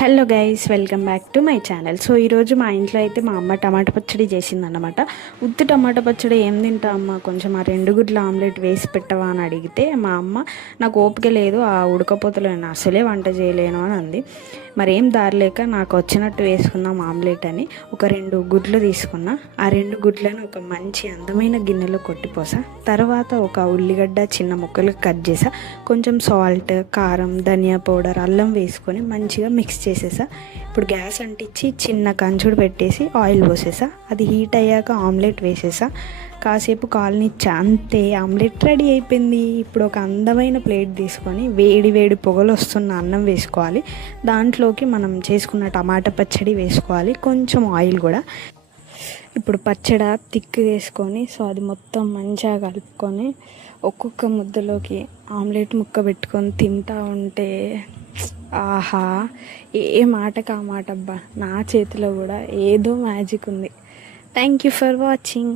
Hello guys, welcome back to my channel. So ఈరోజు మా ఇంట్లో అయితే మా అమ్మ టమాటా పచ్చడి చేసిందన్నమాట. ఉత్తి టమాటా పచ్చడి ఏం తింటా అమ్మ, కొంచెం ఆ 2 గుడ్ల ఆమ్లెట్ వేసి పెట్టవా అని అడిగితే మా అమ్మ నాకు ఓపిక లేదు, ఆ ఉడకపోతలో నేను అసలే వంట చేయలేను అని అంది. మరేం దారిలేక నాకు వచ్చినట్టు వేసుకుందాం ఆమ్లెట్ అని ఒక 2 గుడ్లు తీసుకున్నా. ఆ 2 గుడ్లను ఒక మంచి అందమైన గిన్నెలో కొట్టిపోసా. తర్వాత ఒక ఉల్లిగడ్డ చిన్న ముక్కలు కట్ చేసా. కొంచెం సాల్ట్, కారం, ధనియా పౌడర్, అల్లం వేసుకొని మంచిగా మిక్స్ చేసేసా. ఇప్పుడు గ్యాస్ అంటించి చిన్న కంచుడు పెట్టేసి ఆయిల్ పోసేసా. అది హీట్ అయ్యాక ఆమ్లెట్ వేసేసా. కాసేపు కాలనిచ్చా, అంతే ఆమ్లెట్ రెడీ అయిపోయింది. ఇప్పుడు ఒక అందమైన ప్లేట్ తీసుకొని వేడి వేడి పొగలు వస్తున్న అన్నం వేసుకోవాలి. దాంట్లోకి మనం చేసుకున్న టమాటా పచ్చడి వేసుకోవాలి, కొంచెం ఆయిల్ కూడా. ఇప్పుడు పచ్చడి తిక్కు వేసుకొని సో అది మొత్తం మంచిగా కలుపుకొని ఒక్కొక్క ముద్దలోకి ఆమ్లెట్ ముక్క పెట్టుకొని తింటా ఉంటే ఆహా, ఏ మాటకు ఆ మాట అబ్బా, నా చేతిలో కూడా ఏదో మ్యాజిక్ ఉంది. Thank you for watching.